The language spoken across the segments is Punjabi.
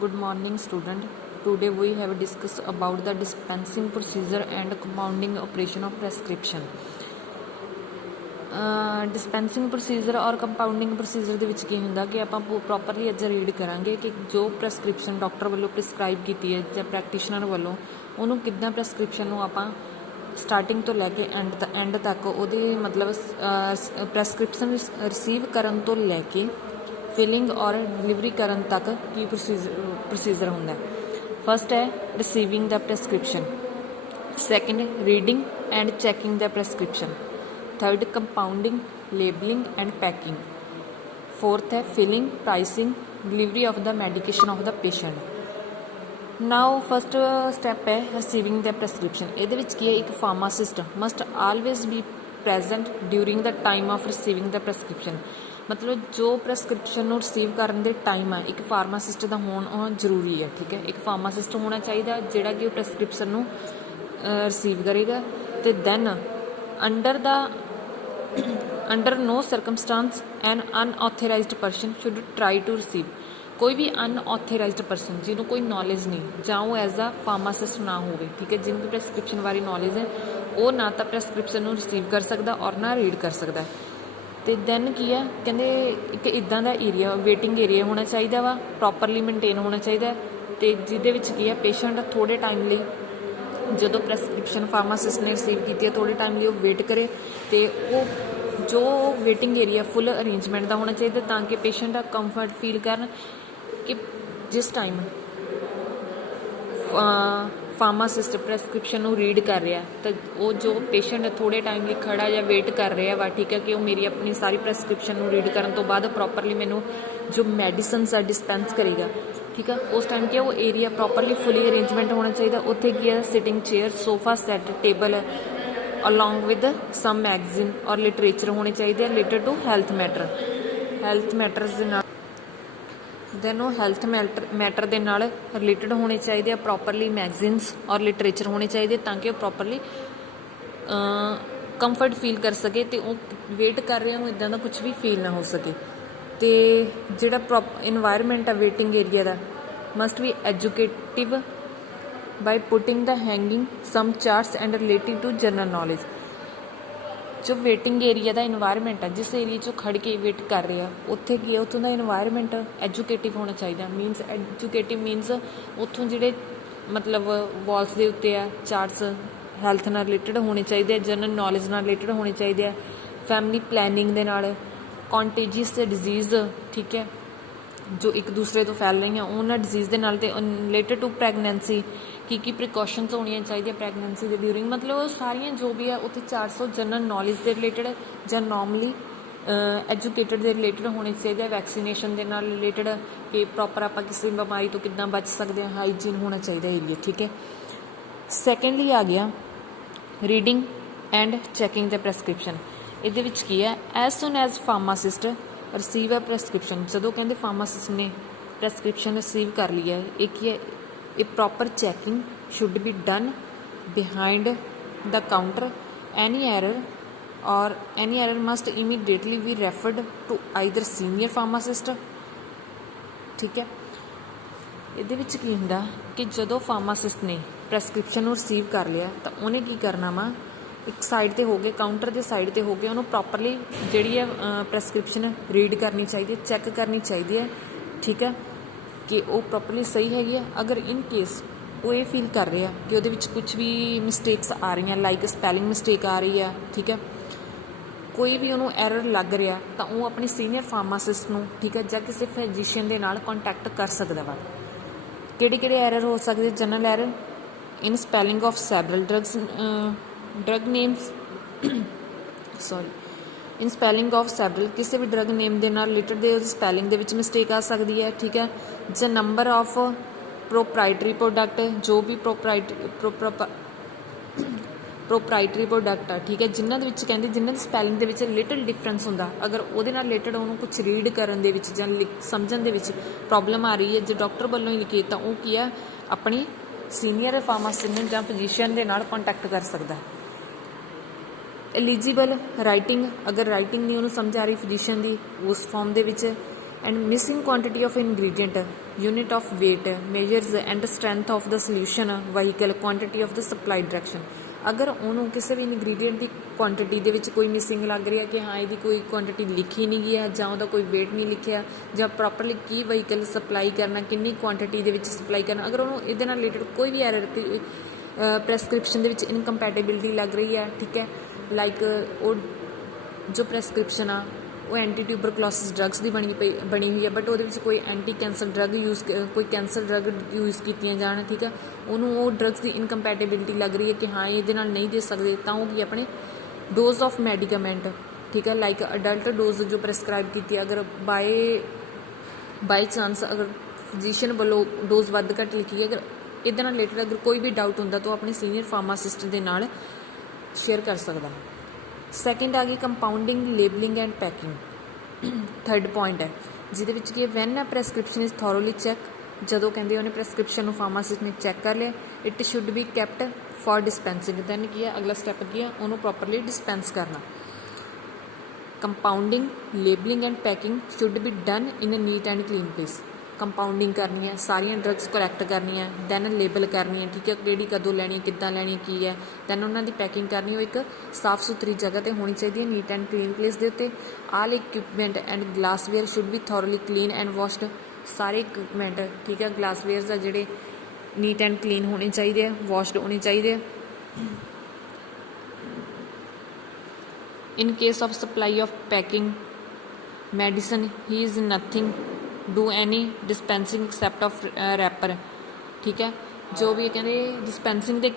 Good morning, student. Today we have discussed about the dispensing procedure and compounding operation of prescription. Dispensing procedure ਔਰ ਕੰਪਾਊਂਡਿੰਗ ਪ੍ਰੋਸੀਜਰ ਦੇ ਵਿੱਚ ਕੀ ਹੁੰਦਾ ਕਿ ਆਪਾਂ ਪ੍ਰੋਪਰਲੀ ਅੱਜ ਰੀਡ ਕਰਾਂਗੇ ਕਿ ਜੋ ਪ੍ਰੈਸਕ੍ਰਿਪਸ਼ਨ ਡਾਕਟਰ ਵੱਲੋਂ ਪ੍ਰਿਸਕ੍ਰਾਈਬ ਕੀਤੀ ਹੈ ਜਾਂ ਪ੍ਰੈਕਟੀਸ਼ਨਰ ਵੱਲੋਂ ਉਹਨੂੰ ਕਿੱਦਾਂ ਪ੍ਰੈਸਕ੍ਰਿਪਸ਼ਨ ਨੂੰ ਆਪਾਂ ਸਟਾਰਟਿੰਗ ਤੋਂ ਲੈ ਕੇ ਐਂਡ ਤੱਕ ਉਹਦੇ ਮਤਲਬ ਪ੍ਰੈਸਕ੍ਰਿਪਸ਼ਨ ਰਿਸੀਵ ਕਰਨ ਤੋਂ ਲੈ ਕੇ ਫਿਲਿੰਗ ਔਰ ਡਿਲੀਵਰੀ ਕਰਨ ਤੱਕ ਕੀ ਪ੍ਰੋਸੀਜਰ ਹੁੰਦਾ ਹੈ। ਫਸਟ ਹੈ receiving the prescription, second reading and checking the prescription, third compounding, labelling and packing, fourth है filling, pricing, delivery of the medication of the patient. Now first step है रिसीविंग द प्रेसक्रिप्शन। ये की है एक pharmacist must always be present during the time of receiving the prescription. मतलब जो प्रेसक्रिप्शन रिसीव करने के टाइम है एक फार्मासिस्ट का होना जरूरी है। ठीक है, एक फार्मासिस्ट होना चाहिए जोड़ा कि प्रेसक्रिप्शन रिसीव करेगा। तो then under no circumstance an unauthorised person should try to receive. कोई भी अनऑथराइज्ड परसन जिन्हों कोई नॉलेज नहीं जां वो एज आ फार्मासिस्ट ना हो, ठीक है, जिनकी प्रेसक्रिप्शन बारे नॉलेज है वो ना तो प्रेसक्रिप्शन रिसीव कर सकता और ना रीड कर सकता है। तो दैन की है कहते एक इदा का एरिया वेटिंग एरिया होना चाहिए वा प्रॉपरली मेनटेन होना चाहिए। तो जिदे की है पेशेंट थोड़े टाइम लिए जो प्रैसक्रिप्शन फार्मासिस्ट ने रिसीव की है थोड़े टाइम लिए वेट करे तो वो जो वेटिंग एरिया फुल अरेंजमेंट का होना चाहिए ताकि पेशेंट कंफर्ट फील कर कि जिस टाइम फार्मासिस्ट प्रैसक्रिप्शन रीड कर रहा तो वो जो पेशेंट थोड़े टाइम लिए खड़ा या वेट कर रहा वा, ठीक है, कि वो मेरी अपनी सारी प्रैसक्रिप्शन रीड करने तो बाद प्रॉपरली मैनू जो मेडिसिन आ डिस्पेंस करेगा, ठीक है, उस टाइम क्या वो एरिया प्रॉपरली फुली अरेंजमेंट होना चाहिए। उत्थे की है sitting chair, sofa set, table along with some magazine और लिटरेचर होने चाहिए रिलेटेड टू हैल्थ मैटर्स दे नाल दैन वो हैल्थ मैटर के नाल रिलेटेड होने चाहिए प्रॉपरली मैगजीन्स और लिटरेचर होने चाहिए ताकि वो प्रॉपरली कंफर्ट फील कर सके तो वो वेट कर रहे हो इदा का कुछ भी फील ना हो सके। तो जोड़ा इन्वायरमेंट है वेटिंग एरिया का must be educative by putting the hanging some charts and related to general knowledge. जो वेटिंग एरिया का इन्वायरमेंट है जिस एरिया चो खड़ के वेट कर रहे हैं उत्थे की है उतों का इन्वायरमेंट एजुकेटिव होना चाहिए। मीनस एजुकेटिव मीनस उतों जोड़े मतलब वॉल्स के उत्ते आ चार्ट्स हैल्थ नाल रिलेटेड होने चाहिए, जनरल नॉलेज नाल रिलेटेड होने चाहिए, फैमिली प्लैनिंग दे नाल, कॉन्टेजियस डिजीज़, ठीक है, जो एक दूसरे तो फैल रही हैं उन्होंने डिजीज़ के नाल ते रिलेटेड टू प्रैगनेंसी की प्रिकॉशनस होनी चाहिए प्रैगनेंसी के ड्यूरिंग। मतलब वो सारियां जो भी है उत्थे 400 जनरल नॉलेज के रिलेटेड या नॉर्मली एजुकेटेड के रिलेटेड होने चाहिए, वैक्सीनेशन के नाल रिलेटेड कि प्रॉपर आप किसी बीमारी तो कितना बच सकते हैं, हाइजीन होना चाहिए एरिया, ठीक है। सैकेंडली आ गया reading and checking the prescription. ये की है as soon as pharmacist receive a prescription, जो कहते फार्मासिस्ट ने प्रैसक्रिप्शन रिसीव कर लिया है एक ही है a proper checking should be done behind the counter. Any error must immediately be referred to either senior pharmacist, ठीक है। ये की होंदा कि जो फार्मासिस्ट ने प्रैसक्रिप्शन रिसीव कर लिया तो उन्हें की करना वा एक साइड ते हो गए काउंटर के साइड ते हो गए उन्होंने प्रॉपरली जी है प्रैसक्रिप्शन रीड करनी चाहिए, चैक करनी चाहिए, ठीक है, कि वो प्रॉपरली सही हैगी है। अगर इन केस वो ये फील कर रहे हैं कि वो कुछ भी मिसटेक्स आ रही हैं लाइक स्पैलिंग मिसटेक आ रही है, ठीक है, कोई भी उन्होंने एरर लग रहा तो वो अपने सीनियर फार्मासिस्ट को, ठीक है, या किसी फिजिशियन के नाल कॉन्टैक्ट कर सकता वा। किहड़े एरर हो सकते? General error in spelling of several drug names sorry in spelling of several किसी भी ड्रग नेम के नाल रिलेटेड दे स्पैलिंग दे मिसटेक आ सकती है, ठीक है, ज नंबर ऑफ प्रोप्राइटरी प्रोडक्ट जो भी प्रोप्राइटरी प्रोडक्ट है, ठीक है, जिन्होंने कहते जिन्हों की स्पैलिंग के लिटल डिफरेंस होंदा अगर वो रिलेटेड उन्होंने कुछ रीड करने समझण के प्रॉब्लम आ रही है जो डॉक्टर वालों ही लिखी तो वो की है अपनी सीनियर फार्मासिस्ट या फिजिशियन के नाल कॉन्टैक्ट कर सकता है। एलिजिबल राइटिंग अगर राइटिंग नहीं उन्होंने समझ आ रही फिजिशियन की उस फॉर्म के and missing quantity of ingredient, unit of weight, measures and strength of the solution, vehicle, quantity of the supply direction। अगर ਉਹਨੂੰ ਕਿਸੇ ਵੀ ਇਨਗਰੀਡੀਐਂਟ ਦੀ ਕੁਆਂਟਿਟੀ ਦੇ ਵਿੱਚ ਕੋਈ ਮਿਸਿੰਗ ਲੱਗ ਰਹੀ ਹੈ ਕਿ ਹਾਂ ਇਹਦੀ ਕੋਈ ਕੁਆਂਟਿਟੀ ਲਿਖੀ ਨਹੀਂ ਗਈ ਹੈ ਜਾਂ ਉਹਦਾ ਕੋਈ weight ਨਹੀਂ ਲਿਖਿਆ ਜਾਂ ਪ੍ਰੋਪਰਲੀ ਕੀ ਵਹੀਕਲ ਸਪਲਾਈ ਕਰਨਾ, ਕਿੰਨੀ ਕੁਆਂਟਿਟੀ ਦੇ ਵਿੱਚ ਸਪਲਾਈ ਕਰਨਾ, ਅਗਰ ਉਹਨੂੰ ਇਹਦੇ ਨਾਲ ਰਿਲੇਟਡ ਕੋਈ ਵੀ ਐਰਰ ਪ੍ਰੈਸਕ੍ਰਿਪਸ਼ਨ ਦੇ ਵਿੱਚ ਇਨਕੰਪੈਟੇਬਿਲਿਟੀ ਲੱਗ ਰਹੀ ਹੈ, ਠੀਕ ਹੈ, ਲਾਈਕ ਉਹ ਜੋ ਪ੍ਰੈਸਕ੍ਰਿਪਸ਼ਨ ਆ ਉਹ ਐਂਟੀ ਟਿਊਬਰਕਲੋਸਿਸ ਡਰੱਗਸ ਦੀ ਬਣੀ ਹੋਈ ਹੈ ਬਟ ਉਹਦੇ ਵਿੱਚ ਕੋਈ ਐਂਟੀ ਕੈਂਸਰ ਡਰੱਗ ਕੋਈ ਕੈਂਸਰ ਡਰੱਗ ਯੂਜ਼ ਕੀਤੀਆਂ ਜਾਣ, ਠੀਕ ਹੈ, ਉਹਨੂੰ ਉਹ ਡਰੱਗਸ ਦੀ ਇਨਕੰਪੈਟੇਬਿਲਿਟੀ ਲੱਗ ਰਹੀ ਹੈ ਕਿ ਹਾਂ ਇਹਦੇ ਨਾਲ ਨਹੀਂ ਦੇ ਸਕਦੇ, ਤਾਂ ਉਹ ਕੀ ਆਪਣੇ ਡੋਜ਼ ਆਫ ਮੈਡੀਕਾਮੈਂਟ, ਠੀਕ ਹੈ, ਲਾਈਕ ਅਡਲਟ ਡੋਜ਼ ਜੋ ਪ੍ਰੈਸਕ੍ਰਾਈਬ ਕੀਤੀ ਹੈ, ਅਗਰ ਬਾਈ ਚਾਂਸ ਅਗਰ ਫਿਜ਼ੀਸ਼ੀਅਨ ਵੱਲੋਂ ਡੋਜ਼ ਵੱਧ ਘੱਟ ਲਿਖੀ ਹੈ, ਅਗਰ ਇਹਦੇ ਨਾਲ ਰਿਲੇਟਡ ਅਗਰ ਕੋਈ ਵੀ ਡਾਊਟ ਹੁੰਦਾ ਤਾਂ ਉਹ ਆਪਣੇ ਸੀਨੀਅਰ ਫਾਰਮਾਸਿਸਟ ਦੇ ਨਾਲ ਸ਼ੇਅਰ ਕਰ ਸਕਦਾ। ਸੈਕਿੰਡ ਆ ਗਈ compounding, labelling and packing. Third point ਹੈ ਜਿਹਦੇ ਵਿੱਚ ਕੀ ਹੈ, when a prescription is thoroughly check, ਜਦੋਂ ਕਹਿੰਦੇ ਉਹਨੇ ਪ੍ਰੈਸਕ੍ਰਿਪਸ਼ਨ ਨੂੰ ਫਾਰਮਾਸਿਸਟ ਨੇ ਚੈੱਕ ਕਰ ਲਿਆ, it should be kept for dispensing, then ਕੀ ਹੈ ਅਗਲਾ ਸਟੈਪ ਕੀ ਹੈ, ਉਹਨੂੰ ਪ੍ਰੋਪਰਲੀ ਡਿਸਪੈਂਸ ਕਰਨਾ। Compounding, labelling and packing should be done in a neat and clean place. Compounding ਕਰਨੀ ਹੈ, ਸਾਰੀਆਂ ਡਰੱਗਸ ਕਲੈਕਟ ਕਰਨੀਆਂ, ਦੈਨ ਲੇਬਲ ਕਰਨੀ ਹੈ, ਠੀਕ ਹੈ, ਕਿਹੜੀ ਕਦੋਂ ਲੈਣੀ ਹੈ, ਕਿੱਦਾਂ ਲੈਣੀ ਹੈ, ਕੀ ਹੈ, ਦੈਨ ਉਹਨਾਂ ਦੀ ਪੈਕਿੰਗ ਕਰਨੀ, ਉਹ ਇੱਕ ਸਾਫ਼ ਸੁਥਰੀ ਜਗ੍ਹਾ 'ਤੇ ਹੋਣੀ ਚਾਹੀਦੀ ਹੈ, ਨੀਟ ਐਂਡ ਕਲੀਨ ਪਲੇਸ ਦੇ ਉੱਤੇ। All equipment and glassware should be thoroughly clean and washed, ਸਾਰੇ ਇਕਵਿਪਮੈਂਟ, ਠੀਕ ਹੈ, ਗਲਾਸਵੇਅਰਸ ਆ ਜਿਹੜੇ ਨੀਟ ਐਂਡ ਕਲੀਨ ਹੋਣੇ ਚਾਹੀਦੇ ਆ, ਵਾਸ਼ਡ ਹੋਣੇ ਚਾਹੀਦੇ ਆ। In case of supply of packing medicine he is nothing do any dispensing except of wrapper, ਠੀਕ ਹੈ, ਜੋ ਵੀ ਕਹਿੰਦੇ ਡਿਸਪੈਂਸਿੰਗ ਦੇ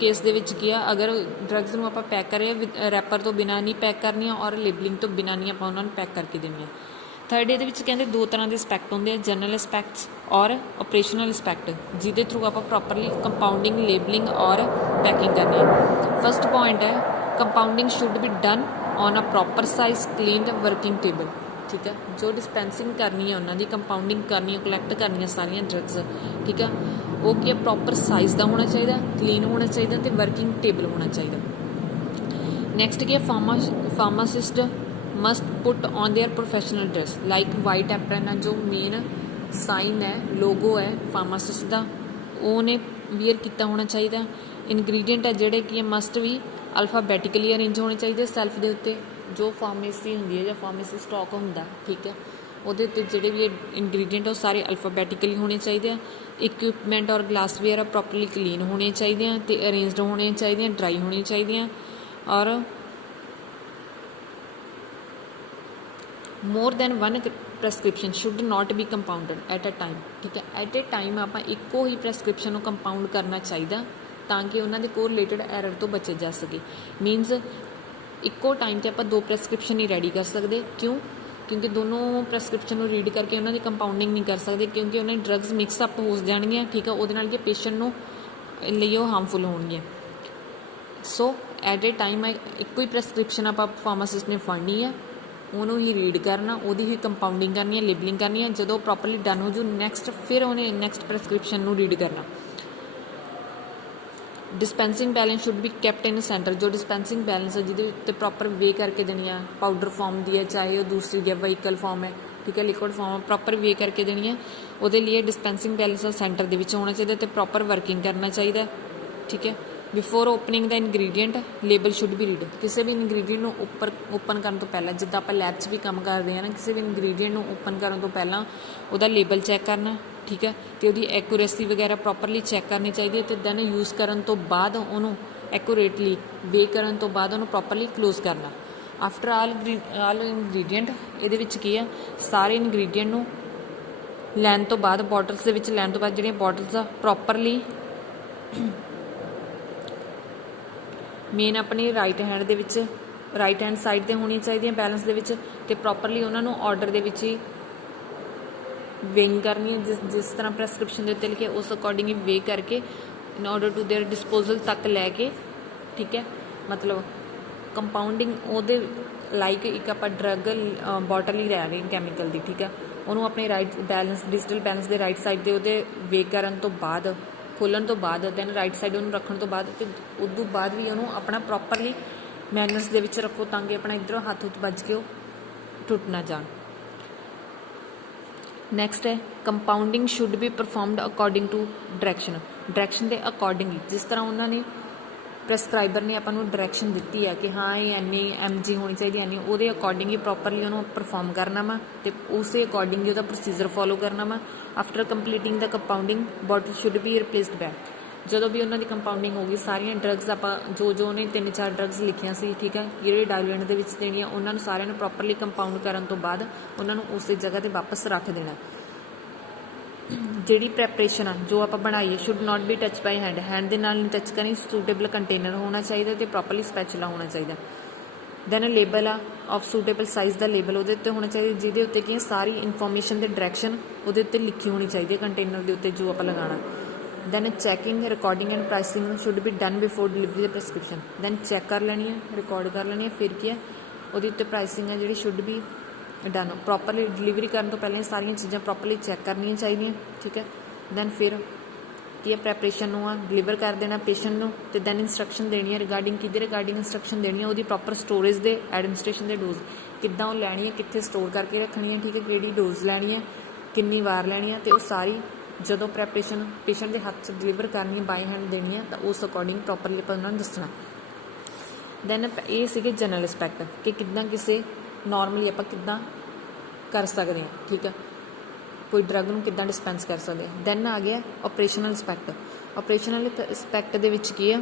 ਕੇਸ ਦੇ ਵਿੱਚ ਕੀ ਆ, ਅਗਰ ਡਰੱਗਸ ਨੂੰ ਆਪਾਂ ਪੈਕ ਕਰੀਏ ਰੈਪਰ ਤੋਂ ਬਿਨਾਂ ਨਹੀਂ ਪੈਕ ਕਰਨੀਆਂ ਔਰ ਲੇਬਲਿੰਗ ਤੋਂ ਬਿਨਾਂ ਨਹੀਂ ਆਪਾਂ ਉਹਨਾਂ ਨੂੰ ਪੈਕ ਕਰਕੇ ਦੇਣੀਆਂ। ਥਰਡ ਇਹਦੇ ਵਿੱਚ ਕਹਿੰਦੇ ਦੋ ਤਰ੍ਹਾਂ ਦੇ ਐਸਪੈਕਟ ਹੁੰਦੇ ਆ, ਜਨਰਲ ਐਸਪੈਕਟਸ ਔਰ ਆਪਰੇਸ਼ਨਲ ਐਸਪੈਕਟ, ਜਿਹਦੇ ਥਰੂ ਆਪਾਂ ਪ੍ਰੋਪਰਲੀ ਕੰਪਾਊਂਡਿੰਗ, ਲੇਬਲਿੰਗ ਔਰ ਪੈਕਿੰਗ ਕਰਨੀ ਹੈ। ਫਸਟ ਪੁਆਇੰਟ ਹੈ compounding should be done on a proper size cleaned working table, ਠੀਕ ਹੈ, ਜੋ ਡਿਸਪੈਂਸਿੰਗ ਕਰਨੀ ਹੈ ਉਹਨਾਂ ਦੀ ਕੰਪਾਊਂਡਿੰਗ ਕਰਨੀ ਹੈ, ਕਲੈਕਟ ਕਰਨੀਆਂ ਸਾਰੀਆਂ ਡਰੱਗਸ, ਠੀਕ ਹੈ, ਉਹ ਕੀ ਹੈ ਪ੍ਰੋਪਰ ਸਾਈਜ਼ ਦਾ ਹੋਣਾ ਚਾਹੀਦਾ, ਕਲੀਨ ਹੋਣਾ ਚਾਹੀਦਾ ਅਤੇ ਵਰਕਿੰਗ ਟੇਬਲ ਹੋਣਾ ਚਾਹੀਦਾ। ਨੈਕਸਟ ਕੀ ਹੈ pharmacist must put on there professional dress, like white apron ਆ ਜੋ ਮੇਨ ਸਾਈਨ ਹੈ, ਲੋਗੋ ਹੈ ਫਾਰਮਾਸਿਸਟ ਦਾ, ਉਹਨੇ ਵੀਅਰ ਕੀਤਾ ਹੋਣਾ ਚਾਹੀਦਾ। ਇਨਗਰੀਡੀਐਂਟ ਹੈ ਜਿਹੜੇ ਕੀ ਹੈ ਮਸਟ ਵੀ ਅਲਫਾਬੈਟਿਕਲੀ ਅਰੇਂਜ ਹੋਣੇ ਚਾਹੀਦੇ ਸੈਲਫ ਦੇ ਉੱਤੇ, ਜੋ ਫਾਰਮੇਸੀ ਹੁੰਦੀ ਹੈ ਜਾਂ ਫਾਰਮੇਸੀ ਸਟਾਕ ਹੁੰਦਾ, ਠੀਕ ਹੈ, ਉਹਦੇ ਉੱਤੇ ਜਿਹੜੇ ਵੀ ਇਨਗਰੀਡੀਐਂਟ ਉਹ ਸਾਰੇ ਅਲਫਾਬੈਟਿਕਲੀ ਹੋਣੇ ਚਾਹੀਦੇ ਆ। ਇਕਵਿਪਮੈਂਟ ਔਰ ਗਲਾਸਵੇਅਰ ਆ ਪ੍ਰੋਪਰਲੀ ਕਲੀਨ ਹੋਣੇ ਚਾਹੀਦੇ ਆ ਅਤੇ ਅਰੇਂਜਡ ਹੋਣੀਆਂ ਚਾਹੀਦੀਆਂ, ਡਰਾਈ ਹੋਣੀਆਂ ਚਾਹੀਦੀਆਂ। ਔਰ more than one prescription should not be compounded at a time, ਠੀਕ ਹੈ, ਐਟ ਏ ਟਾਈਮ ਆਪਾਂ ਇੱਕੋ ਹੀ ਪ੍ਰੈਸਕ੍ਰਿਪਸ਼ਨ ਨੂੰ ਕੰਪਾਊਂਡ ਕਰਨਾ ਚਾਹੀਦਾ ਤਾਂ ਕਿ ਉਹਨਾਂ ਦੇ ਕੋਲ ਰਿਲੇਟਡ ਐਰਰ ਤੋਂ ਬਚੇ ਜਾ ਸਕੇ। ਮੀਨਸ ਇੱਕੋ ਟਾਈਮ 'ਤੇ ਆਪਾਂ ਦੋ ਪ੍ਰੈਸਕ੍ਰਿਪਸ਼ਨ ਨਹੀਂ ਰੈਡੀ ਕਰ ਸਕਦੇ, ਕਿਉਂਕਿ ਦੋਨੋਂ ਪ੍ਰੈਸਕ੍ਰਿਪਸ਼ਨ ਨੂੰ ਰੀਡ ਕਰਕੇ ਉਹਨਾਂ ਦੀ ਕੰਪਾਊਂਡਿੰਗ ਨਹੀਂ ਕਰ ਸਕਦੇ, ਕਿਉਂਕਿ ਉਹਨਾਂ ਦੀ ਡਰੱਗਸ ਮਿਕਸ ਅਪ ਹੋ ਜਾਣਗੀਆਂ, ਠੀਕ ਆ, ਉਹਦੇ ਨਾਲ ਕਿ ਪੇਸ਼ੈਂਟ ਨੂੰ ਲਈ ਉਹ ਹਾਰਮਫੁਲ ਹੋਣਗੀਆਂ। ਸੋ ਐਟ ਏ ਟਾਈਮ ਇੱਕੋ ਹੀ ਪ੍ਰੈਸਕ੍ਰਿਪਸ਼ਨ ਆਪਾਂ ਫਾਰਮਾਸਿਸਟ ਨੇ ਫੜਨੀ ਆ, ਉਹਨੂੰ ਹੀ ਰੀਡ ਕਰਨਾ, ਉਹਦੀ ਹੀ ਕੰਪਾਊਂਡਿੰਗ ਕਰਨੀ ਹੈ, ਲੇਬਲਿੰਗ ਕਰਨੀ ਹੈ, ਜਦੋਂ ਪ੍ਰੋਪਰਲੀ ਡਨ ਹੋ ਜੂ ਨੈਕਸਟ ਫਿਰ ਉਹਨੇ ਨੈਕਸਟ ਪ੍ਰੈਸਕ੍ਰਿਪਸ਼ਨ ਨੂੰ ਰੀਡ ਕਰਨਾ। Dispensing balance should be kept in centre, ਜੋ ਡਿਸਪੈਂਸਿੰਗ ਬੈਲੈਂਸ ਹੈ ਜਿਹਦੇ ਉੱਤੇ ਪ੍ਰੋਪਰ ਵੇ ਕਰਕੇ ਦੇਣੀ ਆ, ਪਾਊਡਰ ਫਾਰਮ ਦੀ ਹੈ ਚਾਹੇ ਉਹ ਦੂਸਰੀ ਹੈ ਵਹੀਕਲ ਫਾਰਮ ਹੈ, ਠੀਕ ਹੈ, ਲਿਕੁਇਡ ਫਾਰਮ ਪ੍ਰੋਪਰ ਵੇ ਕਰਕੇ ਦੇਣੀ ਹੈ, ਉਹਦੇ ਲਈ ਡਿਸਪੈਂਸਿੰਗ ਬੈਲੈਂਸ ਸੈਂਟਰ ਦੇ ਵਿੱਚ ਹੋਣਾ ਚਾਹੀਦਾ ਅਤੇ ਪ੍ਰੋਪਰ ਵਰਕਿੰਗ ਕਰਨਾ ਚਾਹੀਦਾ, ਠੀਕ ਹੈ। Before opening the ingredient label should be read, ਕਿਸੇ ਵੀ ਇਨਗਰੀਡੀਐਂਟ ਨੂੰ ਓਪਨ ਕਰਨ ਤੋਂ ਪਹਿਲਾਂ, ਜਿੱਦਾਂ ਆਪਾਂ ਲੈਬ 'ਚ ਵੀ ਕੰਮ ਕਰਦੇ ਹਾਂ ਨਾ, ਕਿਸੇ ਵੀ ਇਨਗਰੀਡੀਐਂਟ ਨੂੰ ਓਪਨ ਕਰਨ ਤੋਂ ਪਹਿਲਾਂ ਉਹਦਾ ਲੇਬਲ ਚੈੱਕ ਕਰਨਾ, ਠੀਕ ਹੈ, ਅਤੇ ਉਹਦੀ ਐਕੂਰੇਸੀ ਵਗੈਰਾ ਪ੍ਰੋਪਰਲੀ ਚੈੱਕ ਕਰਨੀ ਚਾਹੀਦੀ ਹੈ, ਅਤੇ ਦੈਨ ਯੂਜ਼ ਕਰਨ ਤੋਂ ਬਾਅਦ ਉਹਨੂੰ ਐਕੂਰੇਟਲੀ ਵੇ ਕਰਨ ਤੋਂ ਬਾਅਦ ਉਹਨੂੰ ਪ੍ਰੋਪਰਲੀ ਕਲੋਜ਼ ਕਰਨਾ। ਆਫਟਰ ਆਲ ਇਨਗਰੀਡੀਐਂਟ, ਇਹਦੇ ਵਿੱਚ ਕੀ ਆ, ਸਾਰੇ ਇਨਗਰੀਡੀਐਂਟ ਨੂੰ ਲੈਣ ਤੋਂ ਬਾਅਦ ਬੋਟਲਸ ਦੇ ਵਿੱਚ ਲੈਣ ਤੋਂ ਬਾਅਦ ਜਿਹੜੀਆਂ ਬੋਟਲਸ ਆ ਪ੍ਰੋਪਰਲੀ ਮੇਨ ਆਪਣੀ ਰਾਈਟ ਹੈਂਡ ਦੇ ਵਿੱਚ, ਰਾਈਟ ਹੈਂਡ ਸਾਈਡ 'ਤੇ ਹੋਣੀਆਂ ਚਾਹੀਦੀਆਂ ਬੈਲੈਂਸ ਦੇ ਵਿੱਚ, ਅਤੇ ਪ੍ਰੋਪਰਲੀ ਉਹਨਾਂ ਨੂੰ ਆਰਡਰ ਦੇ ਵਿੱਚ ਹੀ ਵੇਇੰਗ ਕਰਨੀ ਹੈ, ਜਿਸ ਤਰ੍ਹਾਂ ਪ੍ਰੈਸਕ੍ਰਿਪਸ਼ਨ ਦੇ ਉੱਤੇ ਲਿਖੇ ਉਸ ਅਕੋਰਡਿੰਗ ਹੀ ਵੇ ਕਰਕੇ in order to their disposal ਤੱਕ ਲੈ ਕੇ, ਠੀਕ ਹੈ, ਮਤਲਬ ਕੰਪਾਊਂਡਿੰਗ ਉਹਦੇ ਲਾਈਕ ਇੱਕ ਆਪਾਂ ਡਰੱਗ ਬੋਟਲ ਹੀ ਲੈ ਰਹੇ ਕੈਮੀਕਲ ਦੀ, ਠੀਕ ਹੈ, ਉਹਨੂੰ ਆਪਣੇ ਰਾਈਟ ਬੈਲੈਂਸ ਡਿਜੀਟਲ ਬੈਲੈਂਸ ਦੇ ਰਾਈਟ ਸਾਈਡ 'ਤੇ ਉਹਦੇ ਵੇ ਕਰਨ ਤੋਂ ਬਾਅਦ, ਖੋਲ੍ਹਣ ਤੋਂ ਬਾਅਦ, ਦੈਨ ਰਾਈਟ ਸਾਈਡ ਉਹਨੂੰ ਰੱਖਣ ਤੋਂ ਬਾਅਦ, ਅਤੇ ਉਦੋਂ ਬਾਅਦ ਵੀ ਉਹਨੂੰ ਆਪਣਾ ਪ੍ਰੋਪਰਲੀ ਮੈਨਰਸ ਦੇ ਵਿੱਚ ਰੱਖੋ ਤਾਂ ਕਿ ਆਪਣਾ ਇੱਧਰੋਂ ਹੱਥ ਵੱਜ ਕੇ ਉਹ ਟੁੱਟ ਨਾ ਜਾਣ। ਨੈਕਸਟ ਹੈ compounding should be performed according to direction ਦੇ ਅਕੋਰਡਿੰਗ ਹੀ, ਜਿਸ ਤਰ੍ਹਾਂ ਉਹਨਾਂ ਨੇ ਪ੍ਰੈਸਕ੍ਰਾਈਬਰ ਨੇ ਆਪਾਂ ਨੂੰ ਡਾਇਰੈਕਸ਼ਨ ਦਿੱਤੀ ਹੈ ਕਿ ਹਾਂ ਇਹ ਇੰਨੀ mg ਹੋਣੀ ਚਾਹੀਦੀ, ਇੰਨੀ, ਉਹਦੇ ਅਕੋਰਡਿੰਗ ਹੀ ਪ੍ਰੋਪਰਲੀ ਉਹਨੂੰ ਪਰਫਾਰਮ ਕਰਨਾ ਵਾ ਅਤੇ ਉਸੇ ਅਕੋਰਡਿੰਗ ਹੀ ਉਹਦਾ ਪ੍ਰੋਸੀਜਰ ਫੋਲੋ ਕਰਨਾ ਵਾ। After completing the compounding bottle should be replaced by, ਜਦੋਂ ਵੀ ਉਹਨਾਂ ਦੀ ਕੰਪਾਊਂਡਿੰਗ ਹੋ ਗਈ ਸਾਰੀਆਂ ਡਰੱਗਸ ਆਪਾਂ ਜੋ ਉਹਨੇ 3-4 ਡਰੱਗਸ ਲਿਖੀਆਂ ਸੀ, ਠੀਕ ਹੈ, ਜਿਹੜੇ ਡਾਇਲੂਐਂਟ ਦੇ ਵਿੱਚ ਦੇਣੀਆਂ, ਉਹਨਾਂ ਨੂੰ ਸਾਰਿਆਂ ਨੂੰ ਪ੍ਰੋਪਰਲੀ ਕੰਪਾਊਂਡ ਕਰਨ ਤੋਂ ਬਾਅਦ ਉਹਨਾਂ ਨੂੰ ਉਸੇ ਜਗ੍ਹਾ 'ਤੇ ਵਾਪਸ ਰੱਖ ਦੇਣਾ। ਜਿਹੜੀ ਪ੍ਰੈਪਰੇਸ਼ਨ ਆ ਜੋ ਆਪਾਂ ਬਣਾਈਏ should not be touch by hand ਦੇ ਨਾਲ ਨਹੀਂ ਟੱਚ ਕਰਨੀ, ਸੂਟੇਬਲ ਕੰਟੇਨਰ ਹੋਣਾ ਚਾਹੀਦਾ ਅਤੇ ਪ੍ਰੋਪਰਲੀ ਸਪੈਚੂਲਾ ਹੋਣਾ ਚਾਹੀਦਾ। ਦੈਨ ਲੇਬਲ ਆ of suitable size the label ਉਹਦੇ ਉੱਤੇ ਹੋਣਾ ਚਾਹੀਦਾ, ਜਿਹਦੇ ਉੱਤੇ ਕੀ ਸਾਰੀ ਇਨਫੋਰਮੇਸ਼ਨ ਦੇ ਡਾਇਰੈਕਸ਼ਨ ਉਹਦੇ ਉੱਤੇ ਲਿਖੀ ਹੋਣੀ ਚਾਹੀਦੀ ਹੈ ਕੰਟੇਨਰ ਦੇ ਉੱਤੇ ਜੋ ਆਪਾਂ ਲਗਾਉਣਾ। Then checking recording and pricing should be done before delivery ਦਾ ਪ੍ਰੈਸਕ੍ਰਿਪਸ਼ਨ। ਦੈਨ ਚੈੱਕ ਕਰ ਲੈਣੀ ਹੈ, ਰਿਕਾਰਡ ਕਰ ਲੈਣੀ ਹੈ, ਫਿਰ ਕੀ ਹੈ ਉਹਦੇ ਉੱਤੇ ਪ੍ਰਾਈਸਿੰਗ ਹੈ ਜਿਹੜੀ should be done. Properly delivery ਕਰਨ ਤੋਂ ਪਹਿਲਾਂ ਸਾਰੀਆਂ ਚੀਜ਼ਾਂ ਪ੍ਰੋਪਰਲੀ ਚੈੱਕ ਕਰਨੀਆਂ ਚਾਹੀਦੀਆਂ, ਠੀਕ ਹੈ। ਦੈਨ ਫਿਰ ਕੀ ਹੈ ਪ੍ਰੈਪਰੇਸ਼ਨ ਨੂੰ ਆ ਡਿਲੀਵਰ ਕਰ ਦੇਣਾ ਪੇਸ਼ੈਂਟ ਨੂੰ, ਅਤੇ ਦੈਨ ਇੰਸਟਰਕਸ਼ਨ ਦੇਣੀ ਹੈ ਰਿਗਾਰਡਿੰਗ ਕਿਹਦੇ ਰਿਗਾਰਡਿੰਗ ਇੰਸਟਰਕਸ਼ਨ ਦੇਣੀ ਹੈ, ਉਹਦੀ ਪ੍ਰੋਪਰ ਸਟੋਰੇਜ ਦੇ ਐਡਮਿਨਿਸਟ੍ਰੇਸ਼ਨ ਦੇ ਡੋਜ਼ ਕਿੱਦਾਂ ਉਹ ਲੈਣੀ ਹੈ, ਕਿੱਥੇ ਸਟੋਰ ਕਰਕੇ ਰੱਖਣੀ ਹੈ, ਠੀਕ ਹੈ, ਕਿਹੜੀ ਡੋਜ਼ ਲੈਣੀ ਹੈ, ਕਿੰਨੀ ਵਾਰ ਲੈਣੀ ਹੈ, ਅਤੇ ਉਹ ਸਾਰੀ ਜਦੋਂ ਪ੍ਰੈਪਰੇਸ਼ਨ ਪੇਸ਼ੈਂਟ ਦੇ ਹੱਥ 'ਚ ਡਿਲੀਵਰ ਕਰਨੀ ਹੈ ਬਾਈ ਹੈਂਡ ਦੇਣੀ ਹੈ ਤਾਂ ਉਸ ਅਕੋਰਡਿੰਗ ਪ੍ਰੋਪਰਲੀ ਆਪਾਂ ਉਹਨਾਂ ਨੂੰ ਦੱਸਣਾ। ਦੈਨ ਇਹ ਸੀਗੇ ਜਨਰਲ ਐਸਪੈਕਟ ਕਿ ਕਿੱਦਾਂ ਕਿਸੇ ਨੋਰਮਲੀ ਆਪਾਂ ਕਿੱਦਾਂ ਕਰ ਸਕਦੇ ਹਾਂ, ਠੀਕ ਆ, ਕੋਈ ਡਰੱਗ ਨੂੰ ਕਿੱਦਾਂ ਡਿਸਪੈਂਸ ਕਰ ਸਕਦੇ ਹਾਂ। ਦੈਨ ਆ ਗਿਆ ਆਪਰੇਸ਼ਨਲ ਐਸਪੈਕਟ। ਆਪਰੇਸ਼ਨਲ ਐਸਪੈਕਟ ਦੇ ਵਿੱਚ ਕੀ ਆ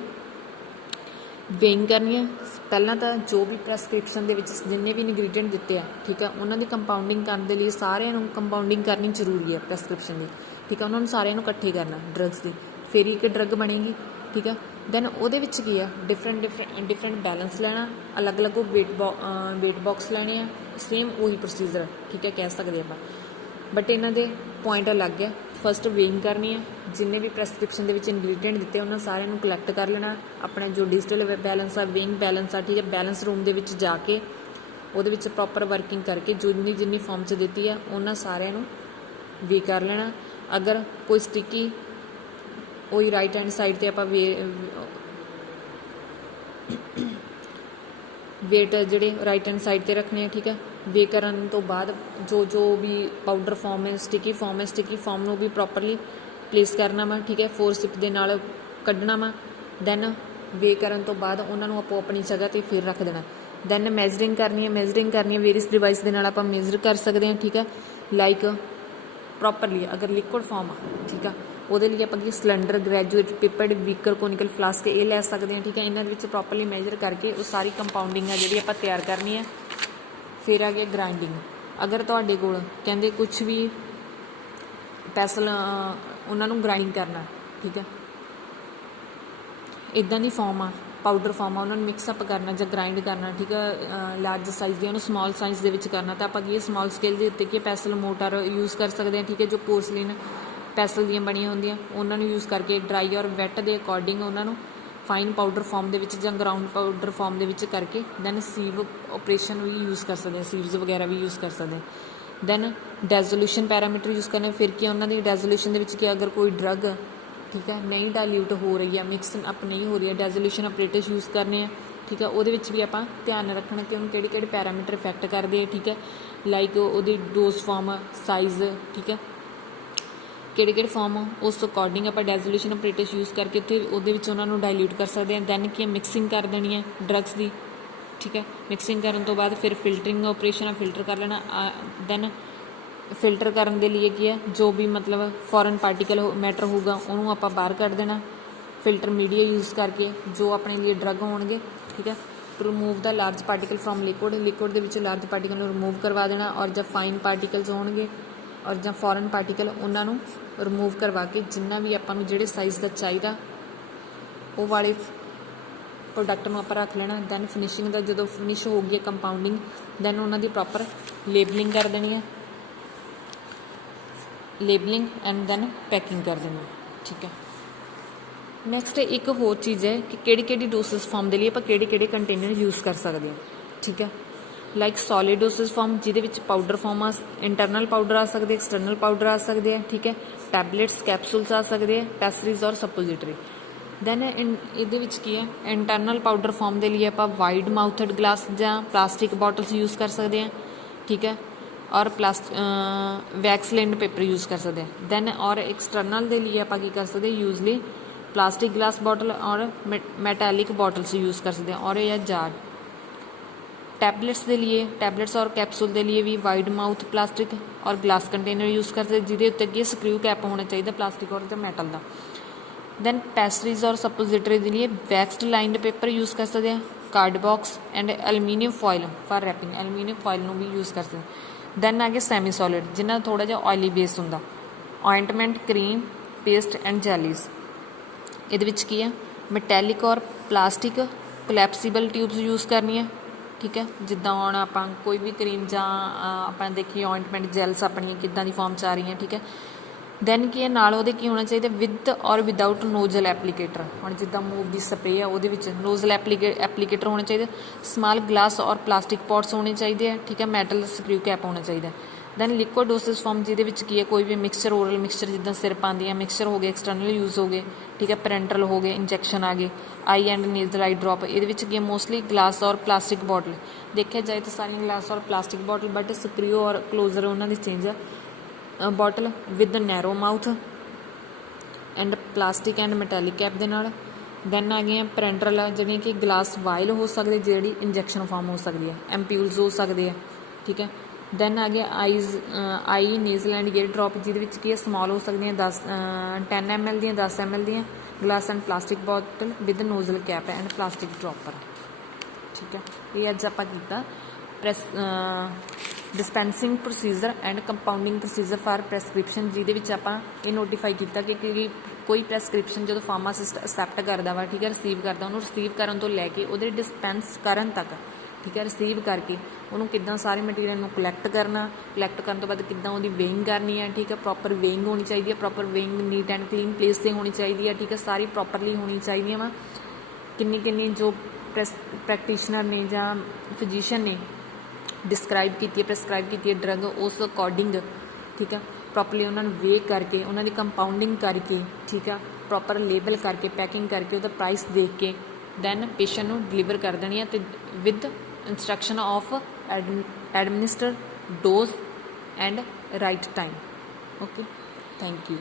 ਵੇਇੰਗ ਕਰਨੀ ਹੈ। ਪਹਿਲਾਂ ਤਾਂ ਜੋ ਵੀ ਪ੍ਰੈਸਕ੍ਰਿਪਸ਼ਨ ਦੇ ਵਿੱਚ ਜਿੰਨੇ ਵੀ ਇਨਗਰੀਡੀਐਂਟ ਦਿੱਤੇ ਆ, ਠੀਕ ਆ, ਉਹਨਾਂ ਦੀ ਕੰਪਾਊਂਡਿੰਗ ਕਰਨ ਦੇ ਲਈ ਸਾਰਿਆਂ ਨੂੰ ਕੰਪਾਊਂਡਿੰਗ ਕਰਨੀ ਜ਼ਰੂਰੀ ਹੈ ਪ੍ਰੈਸਕ੍ਰਿਪਸ਼ਨ ਦੀ, ਠੀਕ ਆ, ਉਹਨਾਂ ਨੂੰ ਸਾਰਿਆਂ ਨੂੰ ਇਕੱਠੇ ਕਰਨਾ ਡਰੱਗਸ ਦੀ, ਫਿਰ ਹੀ ਇੱਕ ਡਰੱਗ ਬਣੇਗੀ, ਠੀਕ ਆ। ਦੈਨ ਉਹਦੇ ਵਿੱਚ ਕੀ ਆ ਡਿਫਰੈਂਟ ਬੈਲੈਂਸ ਲੈਣਾ, ਅਲੱਗ-ਅਲੱਗ ਵੇਟ ਬਾਕਸ ਲੈਣੇ ਆ, ਸੇਮ ਉਹੀ ਪ੍ਰੋਸੀਜਰ, ਠੀਕ ਹੈ, ਕਹਿ ਸਕਦੇ ਆਪਾਂ, ਬਟ ਇਹਨਾਂ ਦੇ ਪੁਆਇੰਟ ਅਲੱਗ ਹੈ। ਫਸਟ ਵੇਇੰਗ ਕਰਨੀ ਹੈ, ਜਿੰਨੇ ਵੀ ਪ੍ਰੈਸਕ੍ਰਿਪਸ਼ਨ ਦੇ ਵਿੱਚ ਇਨਗਰੀਡੀਐਂਟ ਦਿੱਤੇ ਉਹਨਾਂ ਸਾਰਿਆਂ ਨੂੰ ਕਲੈਕਟ ਕਰ ਲੈਣਾ, ਆਪਣਾ ਜੋ ਡਿਜੀਟਲ ਬੈਲੈਂਸ ਆ ਵੇਇੰਗ ਬੈਲੈਂਸ ਆ, ਠੀਕ ਹੈ, ਬੈਲੈਂਸ ਰੂਮ ਦੇ ਵਿੱਚ ਜਾ ਕੇ ਉਹਦੇ ਵਿੱਚ ਪ੍ਰੋਪਰ ਵਰਕਿੰਗ ਕਰਕੇ ਜਿੰਨੀ ਫਾਰਮ 'ਚ ਦਿੱਤੀ ਆ ਉਹਨਾਂ ਸਾਰਿਆਂ ਨੂੰ ਵੇ ਕਰ ਲੈਣਾ। ਅਗਰ ਕੋਈ ਸਟਿੱਕੀ ਉਹੀ ਰਾਈਟ ਹੈਂਡ ਸਾਈਡ 'ਤੇ ਆਪਾਂ ਵੇਟ ਜਿਹੜੇ ਰਾਈਟ ਹੈਂਡ ਸਾਈਡ 'ਤੇ ਰੱਖਣੇ ਆ, ਠੀਕ ਹੈ। ਵੇ ਕਰਨ ਤੋਂ ਬਾਅਦ ਜੋ ਵੀ ਪਾਊਡਰ ਫਾਰਮ ਹੈ ਸਟਿੱਕੀ ਫਾਰਮ ਨੂੰ ਵੀ ਪ੍ਰੋਪਰਲੀ ਪਲੇਸ ਕਰਨਾ ਵਾ, ਠੀਕ ਹੈ, ਫੋਰਸਿਪ ਦੇ ਨਾਲ ਕੱਢਣਾ ਵਾ। ਦੈਨ ਵੇ ਕਰਨ ਤੋਂ ਬਾਅਦ ਉਹਨਾਂ ਨੂੰ ਆਪੋ ਆਪਣੀ ਜਗ੍ਹਾ 'ਤੇ ਫਿਰ ਰੱਖ ਦੇਣਾ। ਦੈਨ ਮੈਜ਼ਰਿੰਗ ਕਰਨੀ ਹੈ ਵੇਰੀਅਸ ਡਿਵਾਈਸ ਦੇ ਨਾਲ ਆਪਾਂ ਮੇਜ਼ਰ ਕਰ ਸਕਦੇ ਹਾਂ, ਠੀਕ ਹੈ, ਲਾਈਕ ਪ੍ਰੋਪਰਲੀ ਅਗਰ ਲਿਕੁਇਡ ਫਾਰਮ ਆ, ਠੀਕ ਆ, ਉਹਦੇ ਲਈ ਆਪਾਂ ਕੀ ਸਿਲੰਡਰ ਗ੍ਰੈਜੂਏਟ ਪਿਪਡ ਬੀਕਰ ਕੋਨੀਕਲ ਫਲਾਸਕ ਇਹ ਲੈ ਸਕਦੇ ਹਾਂ, ਠੀਕ ਹੈ। ਇਹਨਾਂ ਦੇ ਵਿੱਚ ਪ੍ਰੋਪਰਲੀ ਮੈਜਰ ਕਰਕੇ ਉਹ ਸਾਰੀ ਕੰਪਾਊਂਡਿੰਗ ਆ ਜਿਹੜੀ ਆਪਾਂ ਤਿਆਰ ਕਰਨੀ ਹੈ। ਫਿਰ ਆ ਗਿਆ ਗ੍ਰਾਈਂਡਿੰਗ। ਅਗਰ ਤੁਹਾਡੇ ਕੋਲ ਕਹਿੰਦੇ ਕੁਛ ਵੀ ਪੈਸਲ ਉਹਨਾਂ ਨੂੰ ਗ੍ਰਾਈਂਡ ਕਰਨਾ, ਠੀਕ ਹੈ, ਇੱਦਾਂ ਦੀ ਫਾਰਮ ਆ ਪਾਊਡਰ ਫਾਰਮ ਆ, ਉਹਨਾਂ ਨੂੰ ਮਿਕਸ ਅਪ ਕਰਨਾ ਜਾਂ ਗ੍ਰਾਈਂਡ ਕਰਨਾ, ਠੀਕ ਹੈ, ਲਾਰਜ ਸਾਈਜ਼ ਦੀ ਉਹਨੂੰ ਸਮਾਲ ਸਾਈਜ਼ ਦੇ ਵਿੱਚ ਕਰਨਾ, ਤਾਂ ਆਪਾਂ ਕੀ ਸਮਾਲ ਸਕੇਲ ਦੇ ਉੱਤੇ ਕੀ ਪੈਸਲ ਮੋਟਰ ਯੂਜ਼ ਕਰ ਸਕਦੇ ਹਾਂ, ਠੀਕ ਹੈ, ਜੋ ਪੋਰਸਲਿਨ ਪੈਸਲ ਦੀਆਂ ਬਣੀਆਂ ਹੁੰਦੀਆਂ ਉਹਨਾਂ ਨੂੰ ਯੂਜ਼ ਕਰਕੇ ਡਰਾਈ ਔਰ ਵੈਟ ਦੇ ਅਕੋਰਡਿੰਗ ਉਹਨਾਂ ਨੂੰ ਫਾਈਨ ਪਾਊਡਰ ਫਾਰਮ ਦੇ ਵਿੱਚ ਜਾਂ ਗਰਾਊਂਡ ਪਾਊਡਰ ਫਾਰਮ ਦੇ ਵਿੱਚ ਕਰਕੇ ਦੈਨ ਸੀਵ ਆਪਰੇਸ਼ਨ ਵੀ ਯੂਜ਼ ਕਰ ਸਕਦੇ ਹਾਂ, ਸੀਵਜ਼ ਵਗੈਰਾ ਵੀ ਯੂਜ਼ ਕਰ ਸਕਦੇ ਹਾਂ। ਦੈਨ ਡੈਜ਼ੋਲਿਊਸ਼ਨ ਪੈਰਾਮੀਟਰ ਯੂਜ਼ ਕਰਨੇ, ਫਿਰ ਕੀ ਉਹਨਾਂ ਦੀ ਡੈਜ਼ੋਲਿਊਸ਼ਨ ਦੇ ਵਿੱਚ ਕੀ ਅਗਰ ਕੋਈ ਡਰੱਗ, ਠੀਕ ਹੈ, ਨਹੀਂ ਡਾਇਲਿਊਟ ਹੋ ਰਹੀ ਹੈ, ਮਿਕਸ ਅਪ ਨਹੀਂ ਹੋ ਰਹੀ ਹੈ, ਡੈਜ਼ੋਲਿਊਸ਼ਨ ਆਪਰੇਟਰਸ ਯੂਜ਼ ਕਰਨੇ ਆ, ਠੀਕ ਹੈ। ਉਹਦੇ ਵਿੱਚ ਵੀ ਆਪਾਂ ਧਿਆਨ ਰੱਖਣਾ ਕਿ ਉਹਨੂੰ ਕਿਹੜੇ ਪੈਰਾਮੀਟਰ ਇਫੈਕਟ ਕਰਦੇ ਆ, ਠੀਕ ਹੈ, ਲਾਈਕ ਉਹਦੀ ਡੋਜ਼ ਫਾਰਮ ਸਾਈਜ਼, ਠੀਕ ਹੈ, ਕਿਹੜੇ ਫਾਰਮ ਉਸ ਅਕੋਰਡਿੰਗ ਆਪਾਂ ਡੈਜ਼ੋਲਿਊਸ਼ਨ ਆਪਰੇਟਰਸ ਯੂਜ਼ ਕਰਕੇ ਉੱਥੇ ਉਹਦੇ ਵਿੱਚ ਉਹਨਾਂ ਨੂੰ ਡਾਇਲਿਊਟ ਕਰ ਸਕਦੇ ਹਾਂ। ਦੈਨ ਕੀ ਮਿਕਸਿੰਗ ਕਰ ਦੇਣੀ ਹੈ ਡਰੱਗਸ ਦੀ, ਠੀਕ ਹੈ। ਮਿਕਸਿੰਗ ਕਰਨ ਤੋਂ ਬਾਅਦ ਫਿਰ ਫਿਲਟਰਿੰਗ ਆਪਰੇਸ਼ਨ ਆ, ਫਿਲਟਰ ਕਰ ਲੈਣਾ। ਦੈਨ ਫਿਲਟਰ ਕਰਨ ਦੇ ਲਈ ਕੀ ਹੈ ਜੋ ਵੀ ਮਤਲਬ ਫੋਰਨ ਪਾਰਟੀਕਲ ਮੈਟਰ ਹੋਊਗਾ ਉਹਨੂੰ ਆਪਾਂ ਬਾਹਰ ਕੱਢ ਦੇਣਾ ਫਿਲਟਰ ਮੀਡੀਆ ਯੂਜ਼ ਕਰਕੇ ਜੋ ਆਪਣੇ ਲਈ ਡਰੱਗ ਹੋਣਗੇ, ਠੀਕ ਹੈ। Remove the large particle from liquid ਦੇ ਵਿੱਚ ਲਾਰਜ ਪਾਰਟੀਕਲ ਨੂੰ ਰਿਮੂਵ ਕਰਵਾ ਦੇਣਾ, ਔਰ ਜਾਂ ਫਾਈਨ ਪਾਰਟੀਕਲਸ ਹੋਣਗੇ ਔਰ ਜਾਂ ਫੋਰਨ ਪਾਰਟੀਕਲ ਉਹਨਾਂ ਨੂੰ ਰਿਮੂਵ ਕਰਵਾ ਕੇ ਜਿੰਨਾ ਵੀ ਆਪਾਂ ਨੂੰ ਜਿਹੜੇ ਸਾਈਜ਼ ਦਾ ਚਾਹੀਦਾ ਉਹ ਵਾਲੇ ਪ੍ਰੋਡਕਟ ਨੂੰ ਆਪਾਂ ਰੱਖ ਲੈਣਾ। ਦੈਨ ਫਿਨਿਸ਼ਿੰਗ ਦਾ ਜਦੋਂ ਫਿਨਿਸ਼ ਹੋ ਗਈ ਹੈ ਕੰਪਾਊਂਡਿੰਗ, ਦੈਨ ਉਹਨਾਂ ਦੀ ਪ੍ਰੋਪਰ ਲੇਬਲਿੰਗ ਕਰ ਦੇਣੀ ਹੈ, ਲੇਬਲਿੰਗ ਐਂਡ ਦੈਨ ਪੈਕਿੰਗ ਕਰ ਦੇਣੀ, ਠੀਕ ਹੈ। ਨੈਕਸਟ ਇੱਕ ਹੋਰ ਚੀਜ਼ ਹੈ ਕਿ ਕਿਹੜੀ ਡੋਸੇਜ ਫਾਰਮ ਦੇ ਲਈ ਆਪਾਂ ਕਿਹੜੇ ਕੰਟੇਨਰ ਯੂਜ਼ ਕਰ ਸਕਦੇ ਹਾਂ, ਠੀਕ ਹੈ। ਲਾਈਕ ਸੋਲਿਡ ਡੋਸੇਜ ਫਾਰਮ ਜਿਹਦੇ ਵਿੱਚ ਪਾਊਡਰ ਫਾਰਮ ਆ, ਇੰਟਰਨਲ ਪਾਊਡਰ ਆ ਸਕਦੇ, ਐਕਸਟਰਨਲ ਪਾਊਡਰ ਆ ਸਕਦੇ ਆ, ਠੀਕ ਹੈ। ਟੈਬਲੇਟਸ ਕੈਪਸੂਲਸ ਆ ਸਕਦੇ ਆ, ਪੈਸਰੀਜ਼ ਔਰ ਸਪੋਜ਼ਿਟਰੀ। ਦੈਨ ਇਹਦੇ ਵਿੱਚ ਕੀ ਹੈ ਇੰਟਰਨਲ ਪਾਊਡਰ ਫਾਰਮ ਦੇ ਲਈ ਆਪਾਂ ਵਾਈਡ ਮਾਊਥਡ ਗਲਾਸ ਜਾਂ ਪਲਾਸਟਿਕ ਬੋਟਲਸ ਯੂਜ਼ ਕਰ ਸਕਦੇ ਹਾਂ, ਠੀਕ ਹੈ। ਔਰ ਵੈਕਸ ਲਿੰਡ ਪੇਪਰ ਯੂਜ਼ ਕਰ ਸਕਦੇ ਹਾਂ। ਦੈਨ ਔਰ ਐਕਸਟਰਨਲ ਦੇ ਲਈ ਆਪਾਂ ਕੀ ਕਰ ਸਕਦੇ ਯੂਜ਼ਲੀ प्लास्टिक ग्लास बॉटल और मेटालिक बॉटल्स यूज़ कर सकते हैं और या जार। टैबलेट्स के लिए टैबलेट्स और कैप्सूल के लिए भी वाइड माउथ प्लास्टिक और ग्लास कंटेनर यूज़ कर सकते जिहदे उत्ते अगे स्क्रू कैप होना चाहिए प्लास्टिक और मैटल का। दैन पेस्ट्रीज और सपोजिटरी के लिए वैक्सड लाइंड पेपर यूज़ कर सकते हैं, card box and aluminium foil for wrapping aluminium foil में भी यूज़ कर सकते हैं। दैन आ गया सैमी सॉलिड जिन्हें थोड़ा जिहा ऑयली बेस होंदा, ऑइंटमेंट क्रीम पेस्ट एंड जैलीज। ਇਹਦੇ ਵਿੱਚ ਕੀ ਹੈ ਮੈਟੈਲਿਕ ਔਰ ਪਲਾਸਟਿਕ ਕੋਲੈਪਸੀਬਲ ਟਿਊਬਸ ਯੂਜ਼ ਕਰਨੀਆਂ, ਠੀਕ ਹੈ। ਜਿੱਦਾਂ ਹੁਣ ਆਪਾਂ ਕੋਈ ਵੀ ਕਰੀਮ ਜਾਂ ਆਪਾਂ ਦੇਖੀਏ ਔਇੰਟਮੈਂਟ ਜੈਲਸ ਆਪਣੀਆਂ ਕਿੱਦਾਂ ਦੀ ਫਾਰਮ 'ਚ ਆ ਰਹੀਆਂ, ਠੀਕ ਹੈ। ਦੈਨ ਕੀ ਹੈ ਨਾਲ ਉਹਦੇ ਕੀ ਹੋਣਾ ਚਾਹੀਦਾ ਵਿਦ ਔਰ ਵਿਦਾਊਟ ਨੋਜ਼ਲ ਐਪਲੀਕੇਟਰ। ਹੁਣ ਜਿੱਦਾਂ ਮੂਵ ਦੀ ਸਪਰੇਅ ਆ ਉਹਦੇ ਵਿੱਚ ਨੋਜ਼ਲ ਐਪਲੀਕੇਟਰ ਹੋਣਾ ਚਾਹੀਦਾ, ਸਮਾਲ ਗਲਾਸ ਔਰ ਪਲਾਸਟਿਕ ਪੋਟਸ ਹੋਣੇ ਚਾਹੀਦੇ ਆ, ਠੀਕ ਹੈ। ਮੈਟਲ ਸਕਰੂ ਕੈਪ ਹੋਣਾ ਚਾਹੀਦਾ। ਦੈਨ ਲਿਕੁਅਡ ਡੋਸੇਜ ਫਾਰਮ ਜਿਹਦੇ ਵਿੱਚ ਕੀ ਹੈ ਕੋਈ ਵੀ ਮਿਕਸਚਰ ਓਰਲ ਮਿਕਸਚਰ ਜਿੱਦਾਂ ਸਿਰ ਪਾਉਂਦੀਆਂ ਮਿਕਸਚਰ ਹੋ ਗਏ, ਐਕਸਟਰਨਲ ਯੂਜ਼ ਹੋ ਗਏ, ਠੀਕ ਹੈ। ਪੈਰੈਂਟਲ ਹੋ ਗਏ, ਇੰਜੈਕਸ਼ਨ ਆ ਗਏ, ਆਈ ਐਂਡ ਨੇਜ਼ਲ ਆਈ ਡ੍ਰੌਪ। ਇਹਦੇ ਵਿੱਚ ਕੀ ਹੈ ਮੋਸਟਲੀ ਗਲਾਸ ਔਰ ਪਲਾਸਟਿਕ ਬੋਟਲ ਦੇਖਿਆ ਜਾਏ ਤਾਂ ਸਾਰੀਆਂ ਗਲਾਸ ਔਰ ਪਲਾਸਟਿਕ ਬੋਟਲ, ਬਟ ਸਕਰੂ ਔਰ ਕਲੋਜ਼ਰ ਉਹਨਾਂ ਦੀ ਚੇਂਜ ਆ। Bottle with narrow mouth and plastic and metallic cap ਦੇ ਨਾਲ। ਦੈਨ ਆ ਗਈਆਂ ਪੈਰੈਂਟਲ ਜਿਹੜੀਆਂ ਕਿ ਗਲਾਸ ਵਾਇਲ ਹੋ ਸਕਦੇ ਜਿਹੜੀ ਇੰਜੈਕਸ਼ਨ ਫਾਰਮ ਹੋ ਸਕਦੀ ਹੈ, ਐਮਪਿਊਲਸ ਹੋ ਸਕਦੇ ਆ, ਠੀਕ ਹੈ। ਦੈਨ ਆ ਗਿਆ ਆਈ ਨੇਜ਼ਲ ਐਂਡ ਈਅਰ ਡ੍ਰੌਪ ਜਿਹਦੇ ਵਿੱਚ ਕੀ ਹੈ ਸਮੋਲ ਹੋ ਸਕਦੀਆਂ 10 ml ਦੀਆਂ 10 ml ਦੀਆਂ glass and plastic bottle with nozzle cap and plastic dropper, ਠੀਕ ਹੈ। ਇਹ ਅੱਜ ਆਪਾਂ ਕੀਤਾ dispensing procedure and compounding procedure for prescription, ਜਿਹਦੇ ਵਿੱਚ ਆਪਾਂ ਇਹ ਨੋਟੀਫਾਈ ਕੀਤਾ ਕਿ ਕੋਈ ਪ੍ਰੈਸਕ੍ਰਿਪਸ਼ਨ ਜਦੋਂ ਫਾਰਮਾਸਿਸਟ ਅਸੈਪਟ ਕਰਦਾ ਵਾ, ਠੀਕ ਹੈ, ਰਿਸੀਵ ਕਰਦਾ, ਉਹਨੂੰ ਰਿਸੀਵ ਕਰਨ ਤੋਂ ਲੈ ਕੇ ਉਹਦੇ ਡਿਸਪੈਂਸ ਕਰਨ ਤੱਕ, ਠੀਕ ਹੈ, ਰਿਸੀਵ ਕਰਕੇ ਉਹਨੂੰ ਕਿੱਦਾਂ ਸਾਰੇ ਮਟੀਰੀਅਲ ਨੂੰ ਕਲੈਕਟ ਕਰਨ ਤੋਂ ਬਾਅਦ ਕਿੱਦਾਂ ਉਹਦੀ ਵੇਇੰਗ ਕਰਨੀ ਹੈ, ਠੀਕ ਹੈ। ਪ੍ਰੋਪਰ ਵੇਇੰਗ ਹੋਣੀ ਚਾਹੀਦੀ ਹੈ, proper weighing NEET and clean place 'ਤੇ ਹੋਣੀ ਚਾਹੀਦੀ ਹੈ, ਠੀਕ ਹੈ। ਸਾਰੀ ਪ੍ਰੋਪਰਲੀ ਹੋਣੀ ਚਾਹੀਦੀਆਂ ਵਾ। ਕਿੰਨੀ ਜੋ ਪ੍ਰੈਕਟੀਸ਼ਨਰ ਨੇ ਜਾਂ ਫਿਜ਼ੀਸ਼ੀਅਨ ਨੇ ਡਿਸਕ੍ਰਾਈਬ ਕੀਤੀ ਹੈ ਪ੍ਰੈਸਕ੍ਰਾਈਬ ਕੀਤੀ ਹੈ ਡਰੱਗ ਉਸ ਅਕੋਰਡਿੰਗ, ਠੀਕ ਹੈ। ਪ੍ਰੋਪਰਲੀ ਉਹਨਾਂ ਨੂੰ ਵੇਅ ਕਰਕੇ ਉਹਨਾਂ ਦੀ ਕੰਪਾਊਂਡਿੰਗ ਕਰਕੇ, ਠੀਕ ਆ, ਪ੍ਰੋਪਰ ਲੇਬਲ ਕਰਕੇ ਪੈਕਿੰਗ ਕਰਕੇ ਉਹਦਾ ਪ੍ਰਾਈਸ ਦੇਖ ਕੇ ਦੈਨ ਪੇਸ਼ੈਂਟ ਨੂੰ ਡਿਲੀਵਰ ਕਰ ਦੇਣੀ ਹੈ ਅਤੇ with instruction of administer dose and right time. Okay, thank you.